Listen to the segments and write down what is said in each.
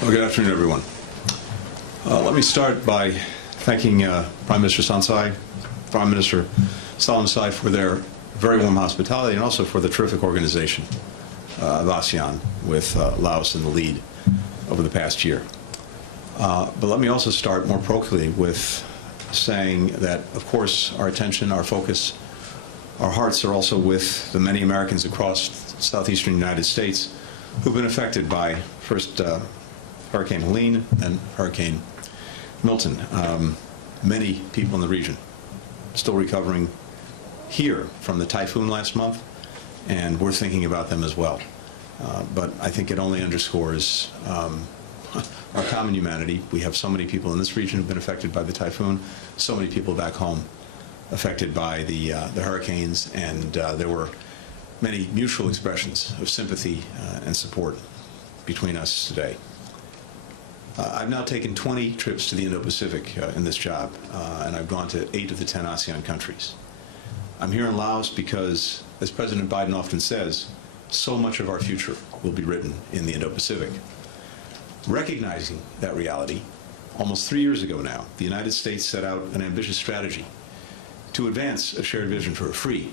Well, good afternoon, everyone. Let me start by thanking Prime Minister Sansai, Prime Minister Salamsai for their very warm hospitality and also for the terrific organization of ASEAN with Laos in the lead over the past year. But let me also start more parochially with saying that, of course, our attention, our focus, our hearts are also with the many Americans across southeastern United States who've been affected by first Hurricane Helene and Hurricane Milton. Many people in the region still recovering here from the typhoon last month, and we're thinking about them as well. But I think it only underscores our common humanity. We have so many people in this region who've been affected by the typhoon, so many people back home affected by the hurricanes, and there were many mutual expressions of sympathy and support between us today. I've now taken 20 trips to the Indo-Pacific in this job, and I've gone to 8 of the 10 ASEAN countries. I'm here in Laos because, as President Biden often says, so much of our future will be written in the Indo-Pacific. Recognizing that reality, almost 3 years ago now, the United States set out an ambitious strategy to advance a shared vision for a free,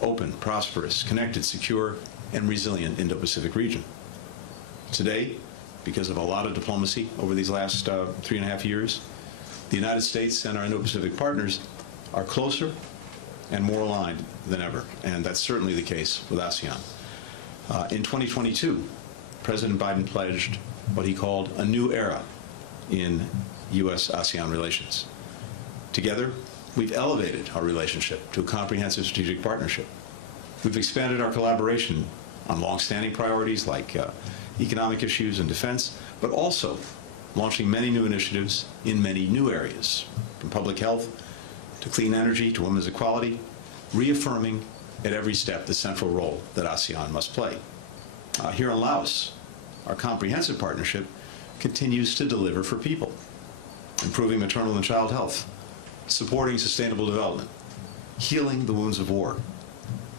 open, prosperous, connected, secure, and resilient Indo-Pacific region. Today, because of a lot of diplomacy over these last 3.5 years, the United States and our Indo-Pacific partners are closer and more aligned than ever, and that's certainly the case with ASEAN. In 2022, President Biden pledged what he called a new era in US-ASEAN relations. Together, we've elevated our relationship to a comprehensive strategic partnership. We've expanded our collaboration on long-standing priorities like economic issues and defense, but also launching many new initiatives in many new areas, from public health to clean energy to women's equality, reaffirming at every step the central role that ASEAN must play. Here in Laos, our comprehensive partnership continues to deliver for people, improving maternal and child health, supporting sustainable development, healing the wounds of war,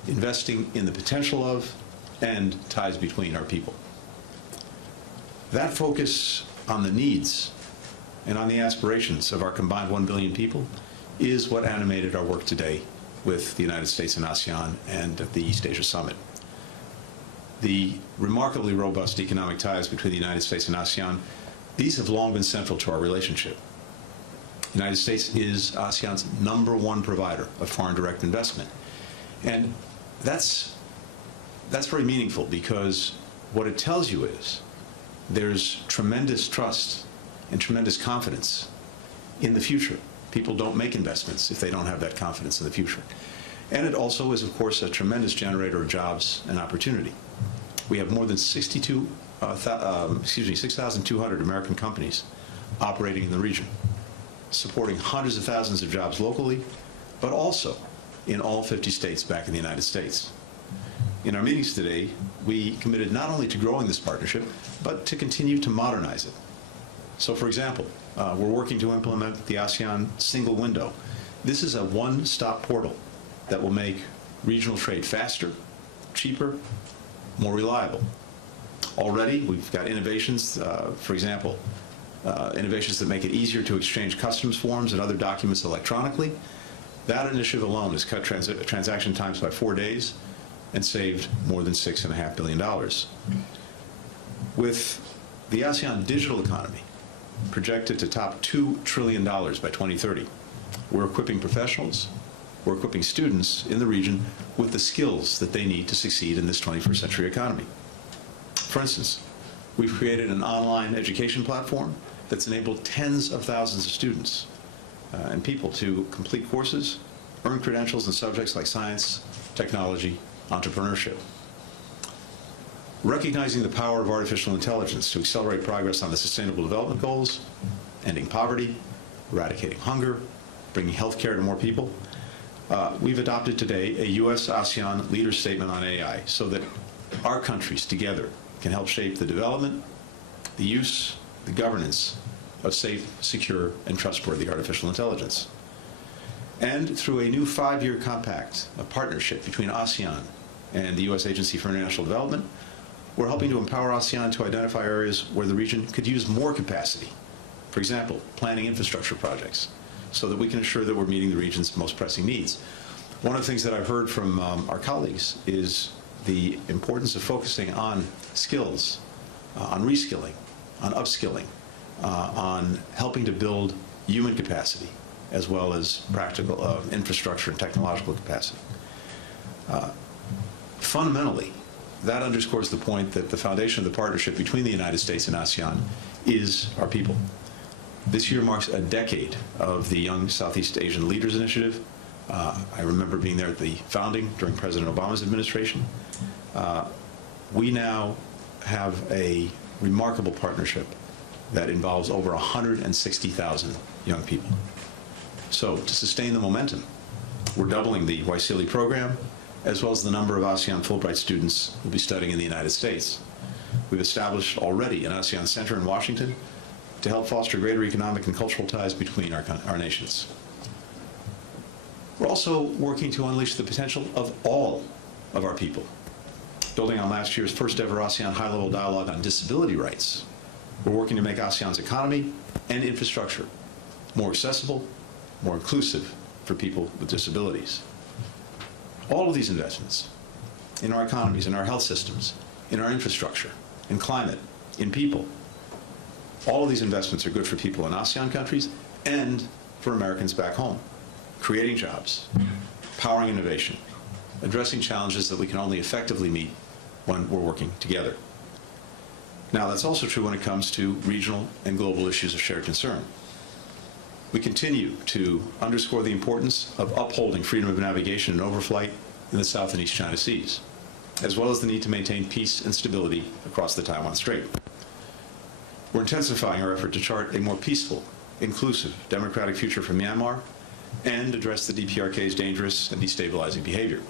investing in the potential of and ties between our people. That focus on the needs and on the aspirations of our combined 1 billion people is what animated our work today with the United States and ASEAN and at the East Asia Summit. The remarkably robust economic ties between the United States and ASEAN, these have long been central to our relationship. The United States is ASEAN's #1 provider of foreign direct investment. And that's very meaningful, because what it tells you is there's tremendous trust and tremendous confidence in the future. People don't make investments if they don't have that confidence in the future. And it also is, of course, a tremendous generator of jobs and opportunity. We have more than 6,200 American companies operating in the region, supporting hundreds of thousands of jobs locally, but also in all 50 states back in the United States. In our meetings today, we committed not only to growing this partnership, but to continue to modernize it. So, for example, we're working to implement the ASEAN single window. This is a one-stop portal that will make regional trade faster, cheaper, more reliable. Already, we've got innovations, for example, innovations that make it easier to exchange customs forms and other documents electronically. That initiative alone has cut transaction times by 4 days and saved more than $6.5 billion. With the ASEAN digital economy projected to top $2 trillion by 2030, we're equipping professionals, we're equipping students in the region with the skills that they need to succeed in this 21st century economy. For instance, we've created an online education platform that's enabled tens of thousands of students and people to complete courses, earn credentials in subjects like science, technology, entrepreneurship. Recognizing the power of artificial intelligence to accelerate progress on the Sustainable Development Goals, ending poverty, eradicating hunger, bringing health care to more people, we've adopted today a US-ASEAN leader statement on AI so that our countries together can help shape the development, the use, the governance of safe, secure, and trustworthy artificial intelligence. And through a new 5-year compact, a partnership between ASEAN and the U.S. Agency for International Development, We're helping to empower ASEAN to identify areas where the region could use more capacity. For example, planning infrastructure projects, so that we can ensure that we're meeting the region's most pressing needs. One of the things that I've heard from our colleagues is the importance of focusing on skills, on reskilling, on upskilling, on helping to build human capacity, as well as practical infrastructure and technological capacity. Fundamentally, that underscores the point that the foundation of the partnership between the United States and ASEAN is our people. This year marks a decade of the Young Southeast Asian Leaders Initiative. I remember being there at the founding during President Obama's administration. We now have a remarkable partnership that involves over 160,000 young people. So to sustain the momentum, we're doubling the Waisili program, as well as the number of ASEAN Fulbright students who will be studying in the United States. We've established already an ASEAN Center in Washington to help foster greater economic and cultural ties between our nations. We're also working to unleash the potential of all of our people. Building on last year's first ever ASEAN high-level dialogue on disability rights, we're working to make ASEAN's economy and infrastructure more accessible, more inclusive for people with disabilities. All of these investments in our economies, in our health systems, in our infrastructure, in climate, in people, all of these investments are good for people in ASEAN countries and for Americans back home, creating jobs, powering innovation, addressing challenges that we can only effectively meet when we're working together. Now, that's also true when it comes to regional and global issues of shared concern. We continue to underscore the importance of upholding freedom of navigation and overflight in the South and East China Seas, as well as the need to maintain peace and stability across the Taiwan Strait. We're intensifying our effort to chart a more peaceful, inclusive, democratic future for Myanmar and address the DPRK's dangerous and destabilizing behavior.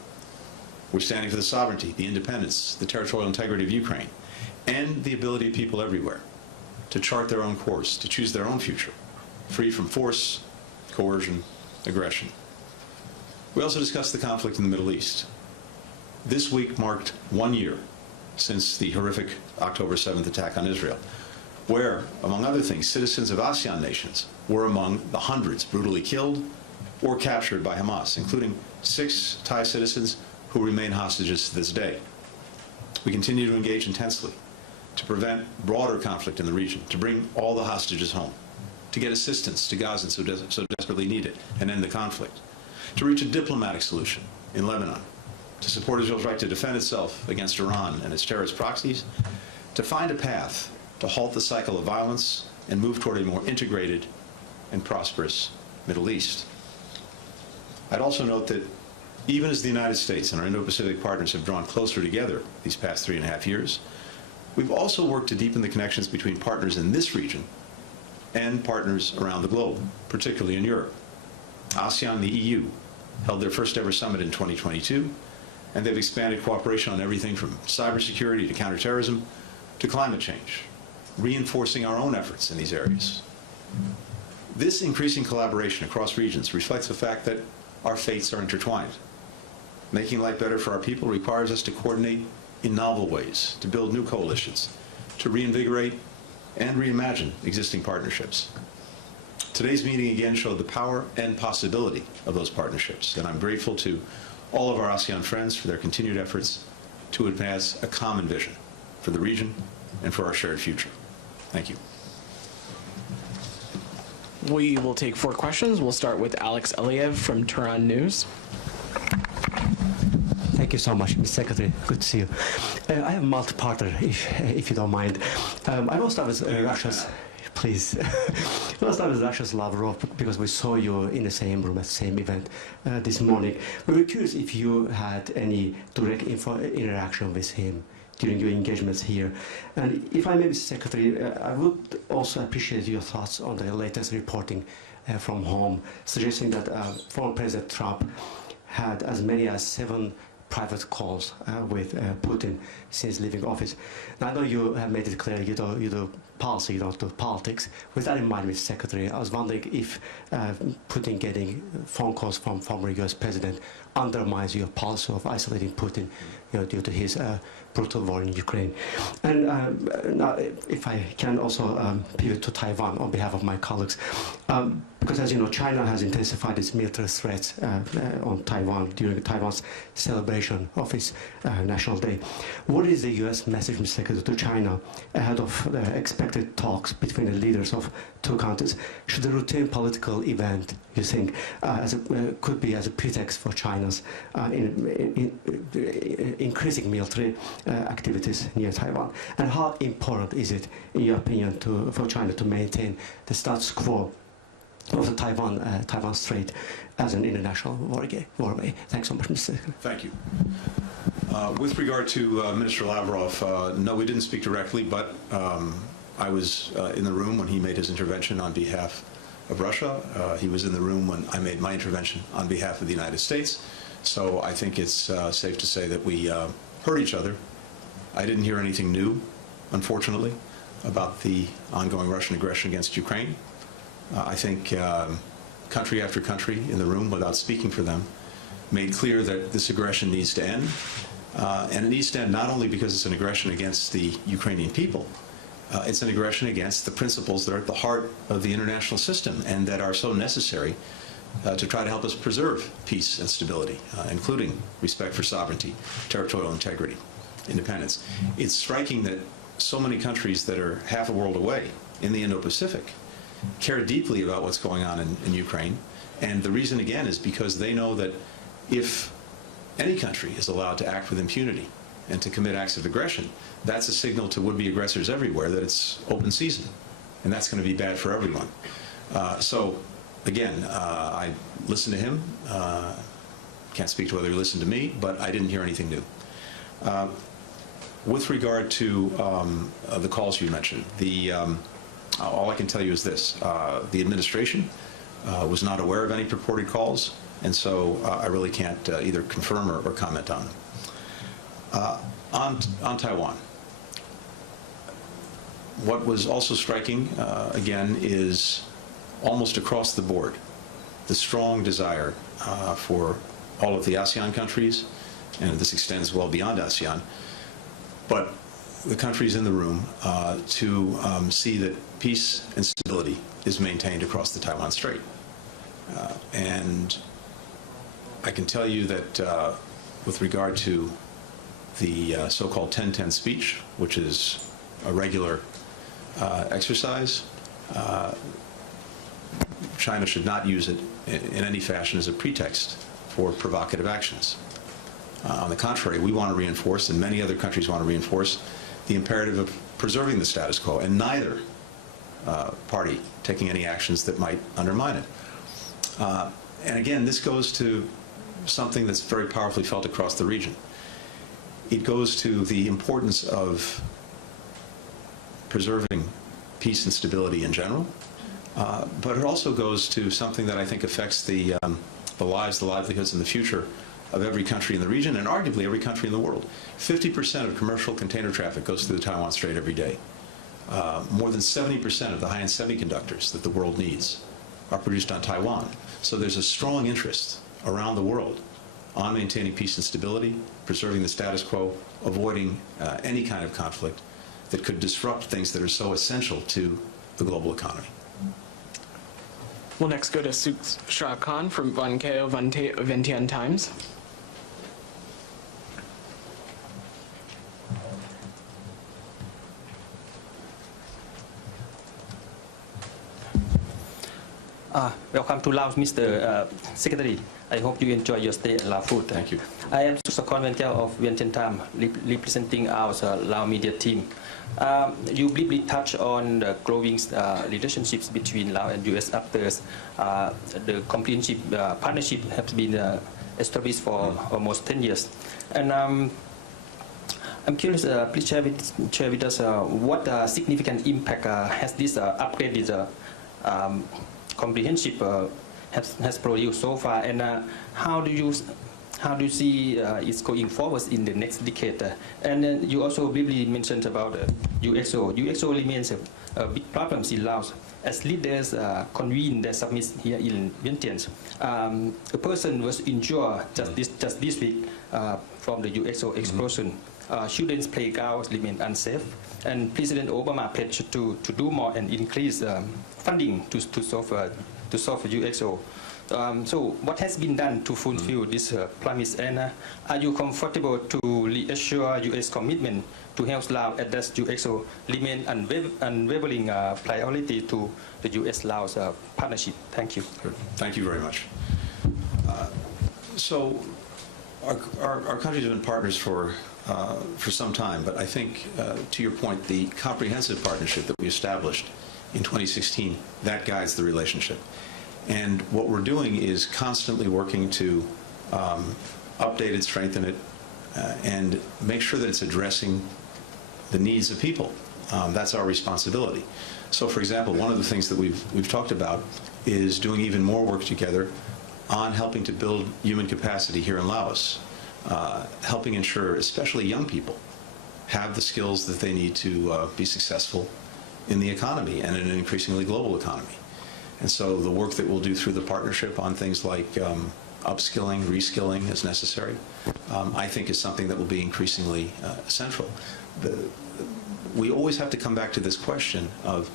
We're standing for the sovereignty, the independence, the territorial integrity of Ukraine, and the ability of people everywhere to chart their own course, to choose their own future, free from force, coercion, aggression. We also discussed the conflict in the Middle East. This week marked 1 year since the horrific October 7th attack on Israel, where, among other things, citizens of ASEAN nations were among the hundreds brutally killed or captured by Hamas, including 6 Thai citizens who remain hostages to this day. We continue to engage intensely to prevent broader conflict in the region, to bring all the hostages home, to get assistance to Gazans so desperately need it and end the conflict, to reach a diplomatic solution in Lebanon, to support Israel's right to defend itself against Iran and its terrorist proxies, to find a path to halt the cycle of violence and move toward a more integrated and prosperous Middle East. I'd also note that even as the United States and our Indo-Pacific partners have drawn closer together these past 3.5 years, we've also worked to deepen the connections between partners in this region and partners around the globe, particularly in Europe. ASEAN and the EU held their first ever summit in 2022, and they've expanded cooperation on everything from cybersecurity to counterterrorism to climate change, reinforcing our own efforts in these areas. This increasing collaboration across regions reflects the fact that our fates are intertwined. Making life better for our people requires us to coordinate in novel ways, to build new coalitions, to reinvigorate and reimagine existing partnerships. Today's meeting again showed the power and possibility of those partnerships, and I'm grateful to all of our ASEAN friends for their continued efforts to advance a common vision for the region and for our shared future. Thank you. We will take 4 questions. We'll start with Alex Eliev from Tehran News. Thank you so much, Mr. Secretary. Good to see you. I have a multi-parter, if you don't mind. I will start with Russia's, please. We'll start with Russia's Lavrov, because we saw you in the same room at the same event this morning. We were curious if you had any direct interaction with him during your engagements here. And if I may, Mr. Secretary, I would also appreciate your thoughts on the latest reporting from home, suggesting that former President Trump had as many as 7 private calls with Putin since leaving office. Now, I know you have made it clear you do policy, you don't do politics. With that in mind, Mr. Secretary, I was wondering if Putin getting phone calls from former US President undermines your policy of isolating Putin, due to his brutal war in Ukraine. And now, if I can also pivot to Taiwan on behalf of my colleagues, because as you know, China has intensified its military threats on Taiwan during Taiwan's celebration of its National Day. What is the U.S. message, Mr. Secretary, to China ahead of the expected talks between the leaders of two countries? Should the routine political event, you think, could be as a pretext for China's increasing military activities near Taiwan? And how important is it, in your opinion, for China to maintain the status quo of the Taiwan Strait as an international waterway? Thanks so much, Mr. Secretary. Thank you. With regard to Minister Lavrov, no, we didn't speak directly, but I was in the room when he made his intervention on behalf of Russia. He was in the room when I made my intervention on behalf of the United States. So I think it's safe to say that we heard each other. I didn't hear anything new, unfortunately, about the ongoing Russian aggression against Ukraine. I think country after country in the room, without speaking for them, made clear that this aggression needs to end. And it needs to end not only because it's an aggression against the Ukrainian people, it's an aggression against the principles that are at the heart of the international system and that are so necessary to try to help us preserve peace and stability, including respect for sovereignty, territorial integrity, independence. It's striking that so many countries that are half a world away in the Indo-Pacific care deeply about what's going on in Ukraine. And the reason, again, is because they know that if any country is allowed to act with impunity and to commit acts of aggression, that's a signal to would-be aggressors everywhere that it's open season. And that's going to be bad for everyone. So, again, I listened to him. Can't speak to whether he listened to me, but I didn't hear anything new. With regard to the calls you mentioned, all I can tell you is this. The administration was not aware of any purported calls, and so I really can't either confirm or comment on them. On Taiwan, what was also striking, again, is almost across the board, the strong desire for all of the ASEAN countries, and this extends well beyond ASEAN, but the countries in the room to see that peace and stability is maintained across the Taiwan Strait. And I can tell you that with regard to the so-called 10-10 speech, which is a regular exercise, China should not use it in any fashion as a pretext for provocative actions. On the contrary, we want to reinforce, and many other countries want to reinforce, the imperative of preserving the status quo, and neither party taking any actions that might undermine it. And again, this goes to something that's very powerfully felt across the region. It goes to the importance of preserving peace and stability in general, but it also goes to something that I think affects the lives, the livelihoods, and the future of every country in the region, and arguably every country in the world. 50% of commercial container traffic goes through the Taiwan Strait every day. More than 70% of the high-end semiconductors that the world needs are produced on Taiwan. So there's a strong interest around the world on maintaining peace and stability, preserving the status quo, avoiding any kind of conflict that could disrupt things that are so essential to the global economy. We'll next go to Suk Shah Khan from Vientiane Times. Welcome to Laos, Mr. Secretary. I hope you enjoy your stay at Laos food. Thank you. I am Suksakorn Vientiane of Vientiane Times, representing our Laos media team. You briefly touched on the growing relationships between Laos and US after the comprehensive partnership has been established for almost 10 years. And I'm curious, please share with us what significant impact has this upgraded comprehensive has produced so far, and how do you how do you see it's going forward in the next decade? And then you also briefly mentioned about UXO. UXO remains a big problem in Laos. As leaders convene the summit here in Vientiane, a person was injured just this week from the UXO explosion. Children's playgrounds remain unsafe, and President Obama pledged to do more and increase funding to solve UXO. So what has been done to fulfill this promise, and are you comfortable to reassure U.S. commitment to help Laos address UXO remain unwavering priority to the U.S.-Laos partnership? Thank you. Good. Thank you very much. So our countries have been partners for some time, but I think, to your point, the comprehensive partnership that we established in 2016, that guides the relationship. And what we're doing is constantly working to update it, strengthen it, and make sure that it's addressing the needs of people. That's our responsibility. So, for example, one of the things that we've talked about is doing even more work together on helping to build human capacity here in Laos, helping ensure, especially young people, have the skills that they need to be successful in the economy and in an increasingly global economy. And so the work that we'll do through the partnership on things like upskilling, reskilling as necessary, I think is something that will be increasingly central. We always have to come back to this question of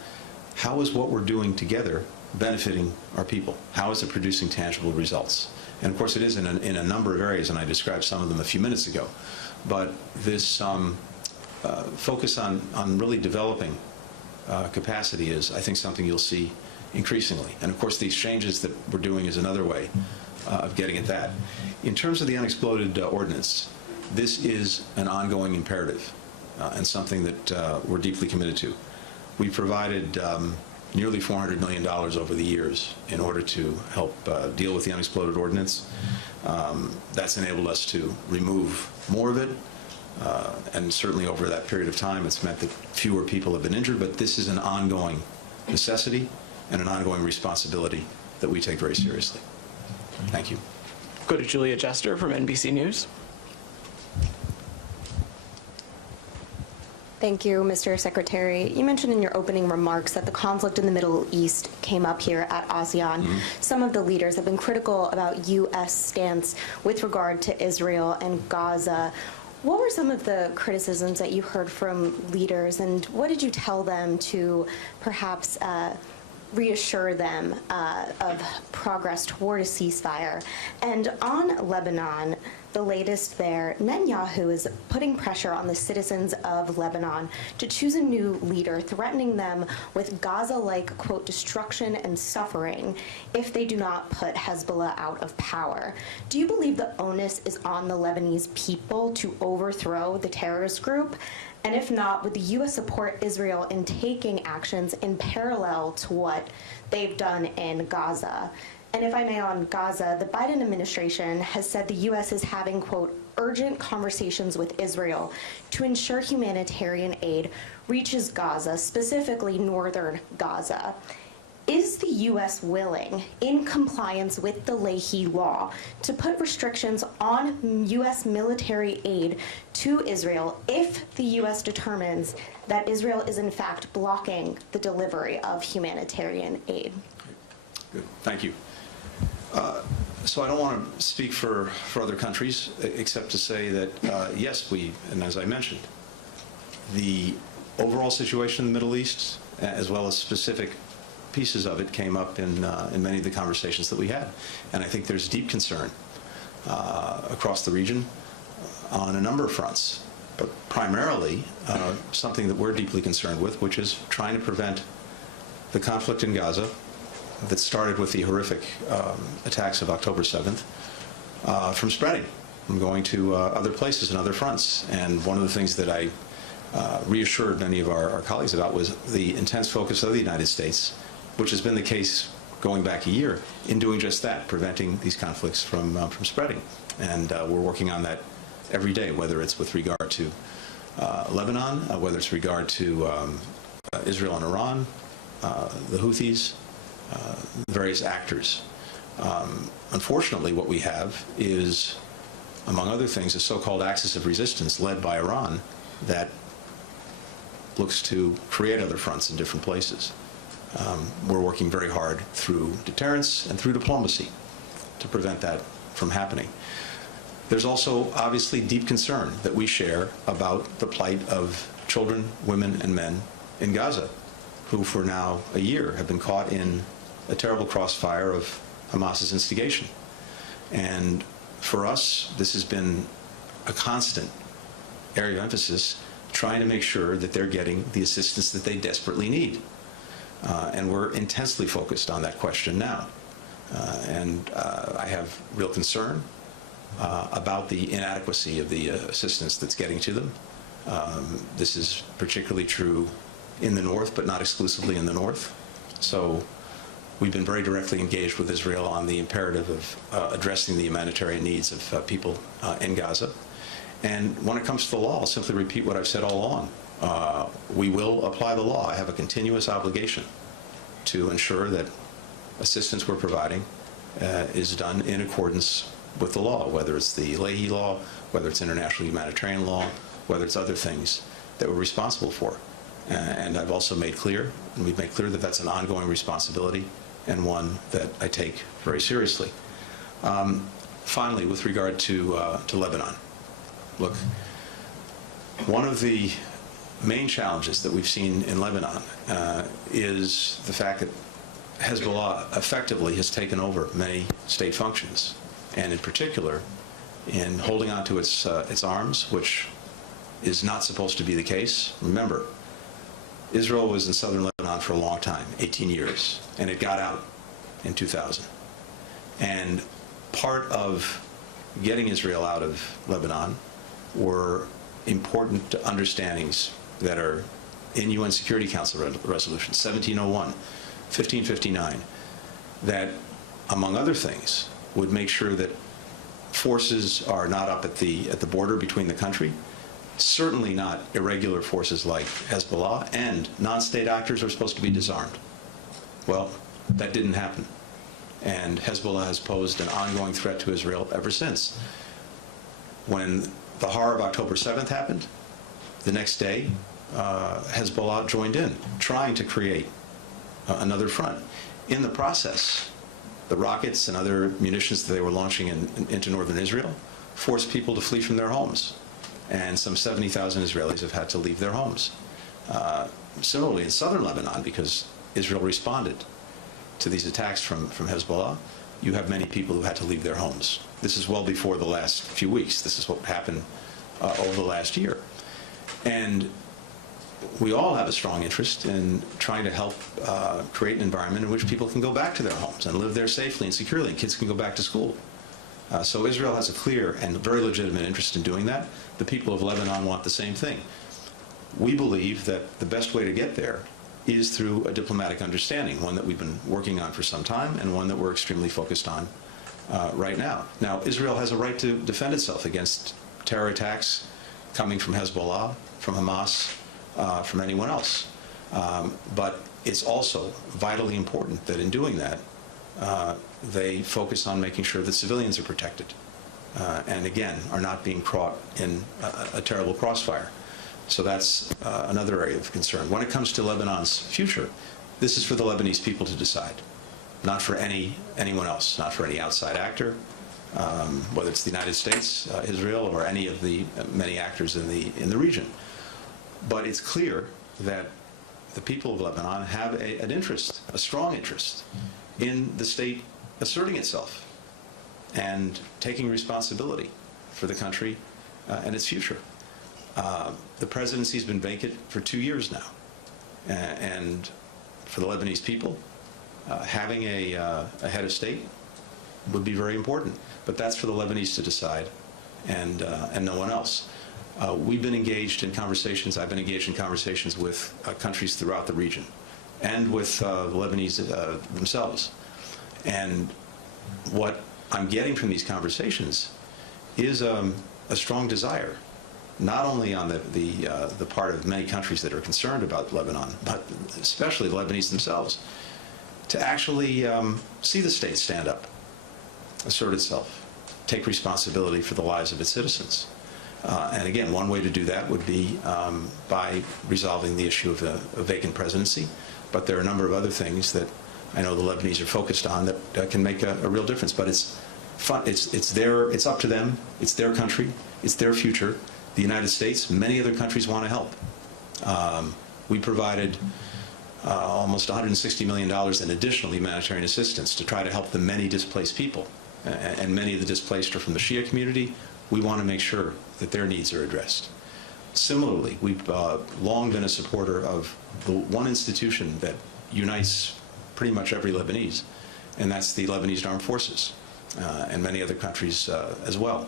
how is what we're doing together benefiting our people? How is it producing tangible results? And of course it is in a number of areas, and I described some of them a few minutes ago. But this focus on really developing capacity is, I think, something you'll see increasingly. And of course the exchanges that we're doing is another way of getting at that. In terms of the unexploded ordnance, this is an ongoing imperative and something that we're deeply committed to. We provided nearly $400 million over the years in order to help deal with the unexploded ordnance. That's enabled us to remove more of it, and certainly over that period of time it's meant that fewer people have been injured, but this is an ongoing necessity and an ongoing responsibility that we take very seriously. Thank you. Go to Julia Jester from NBC News. Thank you, Mr. Secretary. You mentioned in your opening remarks that the conflict in the Middle East came up here at ASEAN. Some of the leaders have been critical about U.S. stance with regard to Israel and Gaza. What were some of the criticisms that you heard from leaders, and what did you tell them to perhaps reassure them of progress toward a ceasefire? And on Lebanon, the latest there, Netanyahu is putting pressure on the citizens of Lebanon to choose a new leader, threatening them with Gaza-like, quote, destruction and suffering if they do not put Hezbollah out of power. Do you believe the onus is on the Lebanese people to overthrow the terrorist group? And if not, would the U.S. support Israel in taking actions in parallel to what they've done in Gaza? And if I may, on Gaza, the Biden administration has said the U.S. is having, quote, urgent conversations with Israel to ensure humanitarian aid reaches Gaza, specifically northern Gaza. Is the U.S. willing, in compliance with the Leahy Law, to put restrictions on U.S. military aid to Israel if the U.S. determines that Israel is in fact blocking the delivery of humanitarian aid? Good. Thank you. So I don't want to speak for other countries, except to say that, yes, and as I mentioned, the overall situation in the Middle East, as well as specific pieces of it, came up in many of the conversations that we had. And I think there's deep concern across the region on a number of fronts, but primarily something that we're deeply concerned with, which is trying to prevent the conflict in Gaza that started with the horrific attacks of October 7th from spreading, from going to other places and other fronts. And one of the things that I reassured many of our colleagues about was the intense focus of the United States, which has been the case going back a year, in doing just that, preventing these conflicts from spreading. And we're working on that every day, whether it's with regard to Lebanon, whether it's regard to Israel and Iran, the Houthis, various actors. Unfortunately, what we have is among other things, a so-called axis of resistance led by Iran that looks to create other fronts in different places. We're working very hard through deterrence and through diplomacy to prevent that from happening. There's also obviously deep concern that we share about the plight of children, women, and men in Gaza, who for now a year have been caught in a terrible crossfire of Hamas's instigation. And for us, this has been a constant area of emphasis, trying to make sure that they're getting the assistance that they desperately need. And we're intensely focused on that question now. I have real concern about the inadequacy of the assistance that's getting to them. This is particularly true in the north, but not exclusively in the north. So we've been very directly engaged with Israel on the imperative of addressing the humanitarian needs of people in Gaza. And when it comes to the law, I'll simply repeat what I've said all along. We will apply the law. I have a continuous obligation to ensure that assistance we're providing is done in accordance with the law, whether it's the Leahy law, whether it's international humanitarian law, whether it's other things that we're responsible for. And I've also made clear, and we've made clear that that's an ongoing responsibility and one that I take very seriously. Finally, with regard to Lebanon, look, one of the main challenges that we've seen in Lebanon is the fact that Hezbollah effectively has taken over many state functions, and in particular in holding on to its arms, which is not supposed to be the case. Remember, Israel was in southern Lebanon for a long time, 18 years, and it got out in 2000. And part of getting Israel out of Lebanon were important understandings that are in UN Security Council resolutions 1701, 1559, that, among other things, would make sure that forces are not up at the border between the country, certainly not irregular forces like Hezbollah, and non-state actors are supposed to be disarmed. Well, that didn't happen. And Hezbollah has posed an ongoing threat to Israel ever since. When the horror of October 7th happened, the next day, Hezbollah joined in, trying to create another front. In the process, the rockets and other munitions that they were launching into northern Israel forced people to flee from their homes. And some 70,000 Israelis have had to leave their homes. Similarly, in southern Lebanon, because Israel responded to these attacks from Hezbollah, you have many people who had to leave their homes. This is well before the last few weeks. This is what happened over the last year. And we all have a strong interest in trying to help create an environment in which people can go back to their homes and live there safely and securely, and kids can go back to school. So Israel has a clear and very legitimate interest in doing that. The people of Lebanon want the same thing. We believe that the best way to get there is through a diplomatic understanding, one that we've been working on for some time and one that we're extremely focused on right now. Now, Israel has a right to defend itself against terror attacks coming from Hezbollah, from Hamas, from anyone else. But it's also vitally important that in doing that, they focus on making sure that civilians are protected and, again, are not being caught in a terrible crossfire. So that's another area of concern. When it comes to Lebanon's future, this is for the Lebanese people to decide, not for anyone else, not for any outside actor, whether it's the United States, Israel, or any of the many actors in the region. But it's clear that the people of Lebanon have an interest, a strong interest, in the state asserting itself and taking responsibility for the country and its future. The presidency has been vacant for 2 years now, and for the Lebanese people, having a head of state would be very important. But that's for the Lebanese to decide, and no one else. We've been engaged in conversations. I've been engaged in conversations with countries throughout the region, and with the Lebanese themselves. And what I'm getting from these conversations is a strong desire, not only on the part of many countries that are concerned about Lebanon, but especially the Lebanese themselves, to actually see the state stand up, assert itself, take responsibility for the lives of its citizens. And again, one way to do that would be by resolving the issue of a vacant presidency. But there are a number of other things that I know the Lebanese are focused on that can make a real difference. But it's fun. It's up to them. It's their country. It's their future. The United States, many other countries want to help. We provided almost $160 million in additional humanitarian assistance to try to help the many displaced people. And many of the displaced are from the Shia community. We want to make sure that their needs are addressed. Similarly, we've long been a supporter of the one institution that unites pretty much every Lebanese, and that's the Lebanese Armed Forces, and many other countries as well.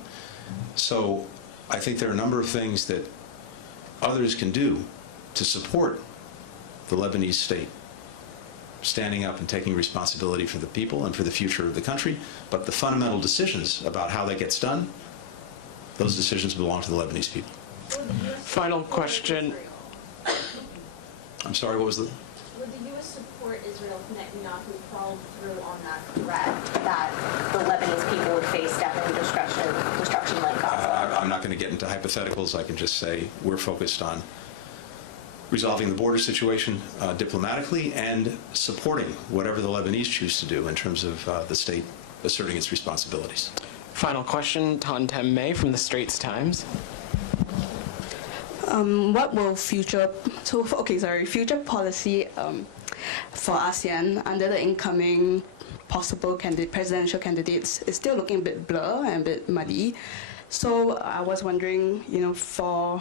So I think there are a number of things that others can do to support the Lebanese state, standing up and taking responsibility for the people and for the future of the country. But the fundamental decisions about how that gets done, those decisions belong to the Lebanese people. Final question. I'm sorry, what was the... Would the U.S. support Israel if Netanyahu followed through on that threat that the Lebanese people would face death and destruction like Gaza? I'm not going to get into hypotheticals. I can just say we're focused on resolving the border situation diplomatically and supporting whatever the Lebanese choose to do in terms of the state asserting its responsibilities. Final question, Tantem May from the Straits Times. What will future policy for ASEAN under the incoming possible presidential candidates is still looking a bit blur and a bit muddy. So I was wondering, for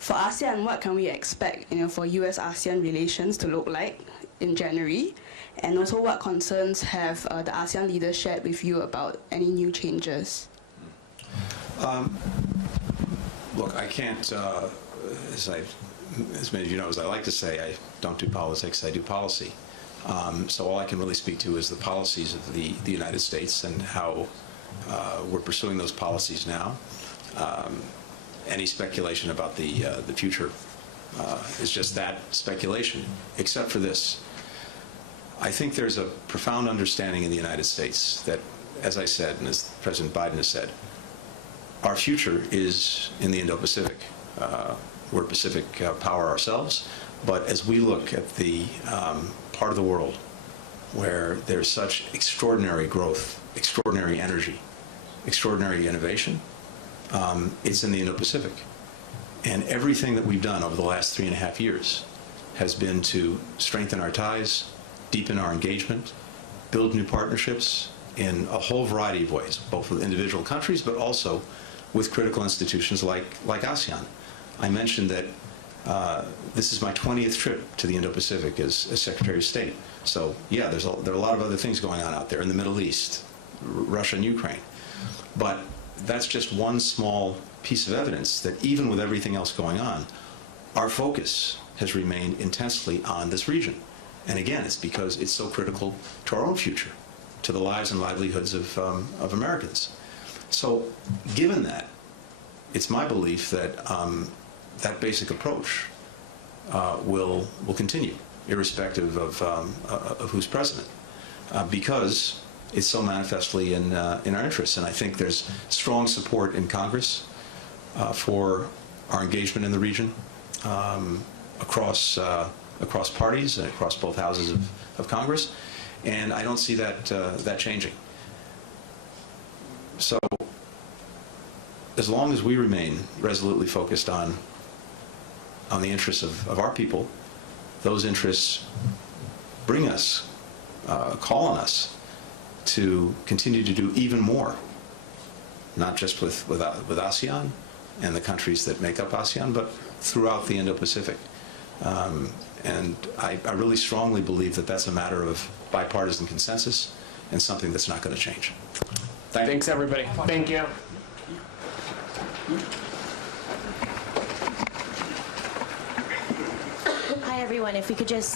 ASEAN, what can we expect, for US-ASEAN relations to look like in January? And also, what concerns have the ASEAN leaders shared with you about any new changes? Look, I can't, as many of you know, as I like to say, I don't do politics, I do policy. So all I can really speak to is the policies of the United States and how we're pursuing those policies now. Any speculation about the future is just that, speculation, except for this. I think there's a profound understanding in the United States that, as I said, and as President Biden has said, our future is in the Indo-Pacific. We're a Pacific power ourselves, but as we look at the part of the world where there's such extraordinary growth, extraordinary energy, extraordinary innovation, it's in the Indo-Pacific. And everything that we've done over the last 3.5 years has been to strengthen our ties, deepen our engagement, build new partnerships in a whole variety of ways, both with individual countries, but also with critical institutions like ASEAN. I mentioned that this is my 20th trip to the Indo-Pacific as Secretary of State. So yeah, there are a lot of other things going on out there in the Middle East, Russia and Ukraine. But that's just one small piece of evidence that even with everything else going on, our focus has remained intensely on this region. And again, it's because it's so critical to our own future, to the lives and livelihoods of Americans. So given that, it's my belief that that basic approach will continue, irrespective of who's president, because it's so manifestly in our interests. And I think there's strong support in Congress for our engagement in the region across parties and across both houses of Congress, and I don't see that changing. So as long as we remain resolutely focused on the interests of our people, those interests bring us, call on us to continue to do even more, not just with ASEAN and the countries that make up ASEAN, but throughout the Indo-Pacific. And I really strongly believe that that's a matter of bipartisan consensus and something that's not going to change. Thanks, everybody. Thank you. Hi, everyone. If we could just